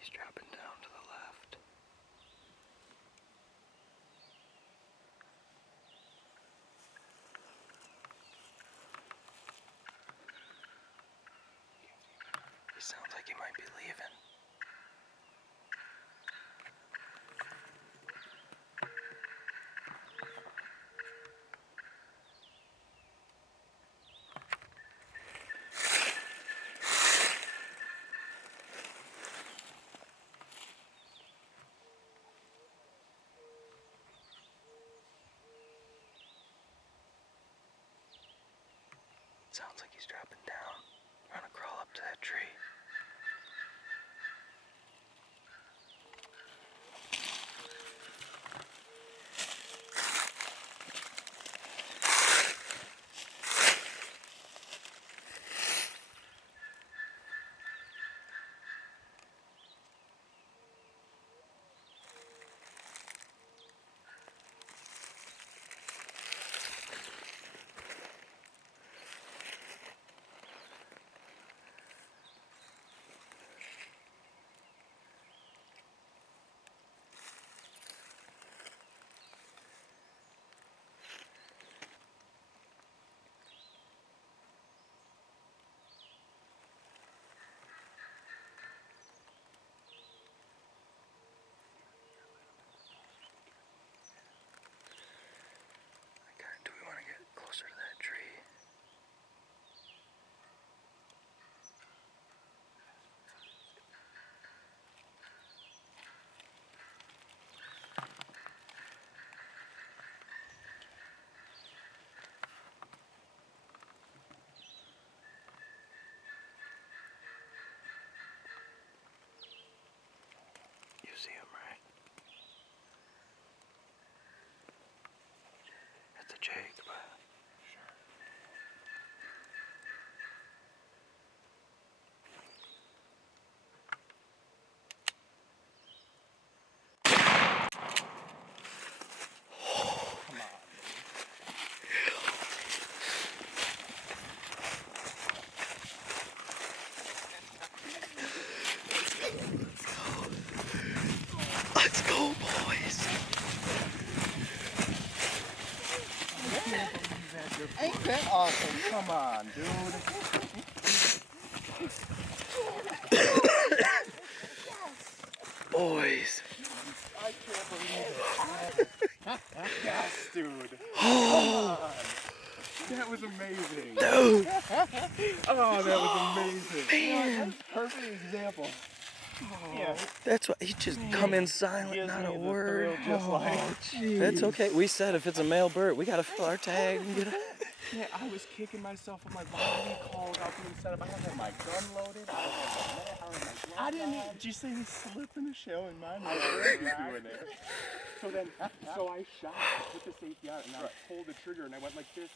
he's dropping down to the left. He sounds like he might be leaving. Sounds like he's dropping down. I'm gonna crawl up to that tree. Do we want to get closer to that tree? You see him, right? It's a Jake, but sure. Come on, Let's go, boys. ain't that awesome? Come on, dude. Boys. I can't believe it. Yes, dude. Oh, That was amazing. dude. Oh, that was amazing. Man. Perfect example. Yeah. That's why he just come in silent, Gives not me a the word. thrill just like, jeez. That's okay. We said if it's a male bird, we gotta fill our tag and get a... Yeah, I was kicking myself. I'm like, why did he call without being set up? I don't have my gun loaded. I didn't even, did you say he slipped in the shell in mine? I heard you doing it. So I shot, I put the safety on, and I pulled the trigger, and I went like this.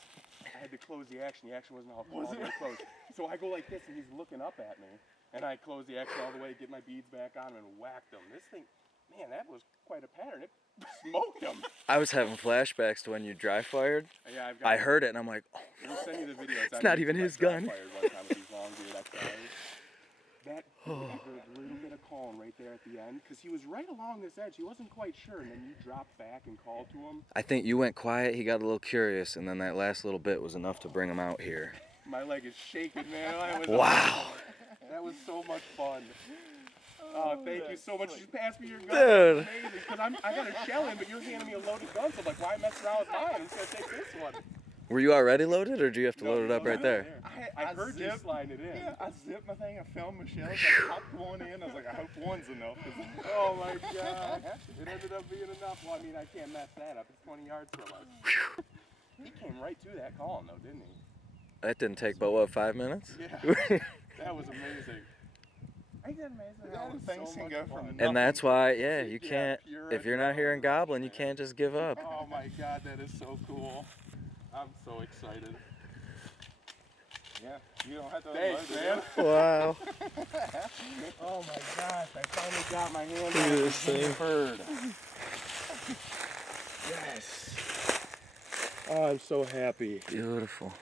I had to close the action. The action wasn't all the way closed. So I go like this, and he's looking up at me. And I close the action all the way, get my beads back on him, and whacked him. This thing, man, that was quite a pattern. It smoked him. I was having flashbacks to when you dry fired. Yeah, I've got I heard it and I'm like, oh, we'll send you the video. it's not even his gun. I fired one time with these long beard XIs. That little bit of calling right there at the end, because he was right along this edge. He wasn't quite sure, and then you dropped back and called to him. I think you went quiet, he got a little curious, and then that last little bit was enough to bring him out here. My leg is shaking, man. Wow. That was so much fun. Oh, thank you so much. You passed me your gun. Dude. That's amazing. Because I got a shell in, but you're handing me a loaded gun. So I'm like, why mess around with mine? I'm just going to take this one. Were you already loaded, or do you have to load it up right there? I heard you slide it in. Yeah, I zipped my thing. I found my shells. I popped one in. I was like, I hope one's enough. Oh, my God. It ended up being enough. Well, I mean, I can't mess that up. It's 20 yards from us. He came right to that calling, though, didn't he? That didn't take but, what, 5 minutes? Yeah. That was amazing. Ain't that amazing? Things can go from nothing. And that's why, yeah, you can't, if you're not hearing gobbling, you can't just give up. Oh my God, that is so cool. I'm so excited. Yeah, you don't have to. Thanks, man. Wow. Oh my gosh, I finally got my hands Look at on this thing. bird. Yes. Oh, I'm so happy. Beautiful.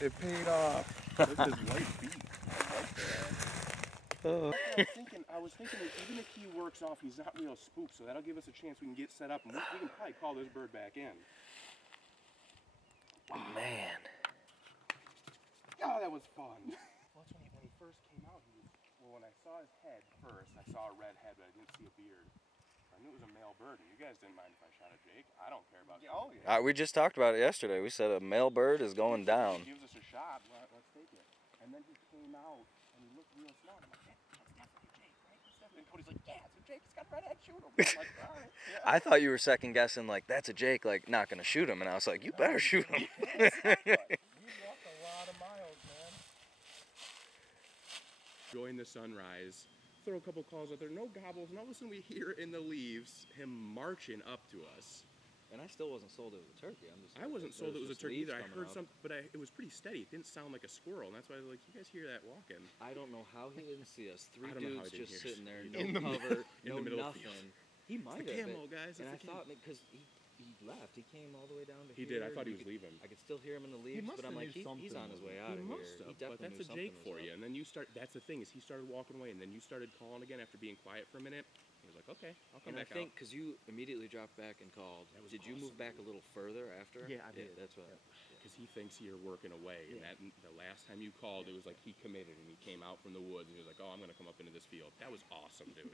It paid off. Look at his white feet. I like that. I was thinking that even if he works off, he's not real spooked, so that'll give us a chance we can get set up and we can probably call this bird back in. Oh, man. Oh, that was fun. Well, that's when he first came out, well, when I saw his head first, I saw a red head, but I didn't see a beard. I knew it was a male bird, and you guys didn't mind if I shot a Jake. I don't care about Oh, yeah. We just talked about it yesterday. We said a male bird is going down. He gives us a shot, let's take it. And then he came out, and he looked real smart. I'm like, that's definitely a Jake, right? That's definitely. And Cody's like, yeah, it's a Jake. He's got a red head. Shoot him. I'm like, all right. Yeah. I thought you were second guessing, like, that's a Jake, like, not going to shoot him. And I was like, you better shoot him. You walked a lot of miles, man. Enjoying the sunrise. Throw a couple calls out there, no gobbles, and all of a sudden we hear in the leaves him marching up to us. And I still wasn't sold it was a turkey. I wasn't sold it was a turkey either. I heard something, but it was pretty steady. It didn't sound like a squirrel, and that's why I was like, you guys hear that walking? I don't know how he didn't see us. Three I don't know how dudes he didn't just hear us. sitting there, In no the cover, in no the middle of the nothing. field. He might the have. camo, guys. And I It's the thought, because he left. He came all the way down to He here. did. I thought he You was leaving. I could still hear him in the leaves, must but I'm have like, knew he's on his way out He of must here. have, He but definitely that's a knew Jake something for was you. up. And then that's the thing is he started walking away, and then you started calling again after being quiet for a minute. He was like, okay, I'll come And I back think out. because you immediately dropped back and called, That was did you move awesome, back a dude. little further after? Yeah, I did. That's what. Because he thinks you're working away, and Yeah. the last time you called, it was like he committed, and he came out from the woods, and he was like, oh, I'm going to come up into this field. That was awesome, dude.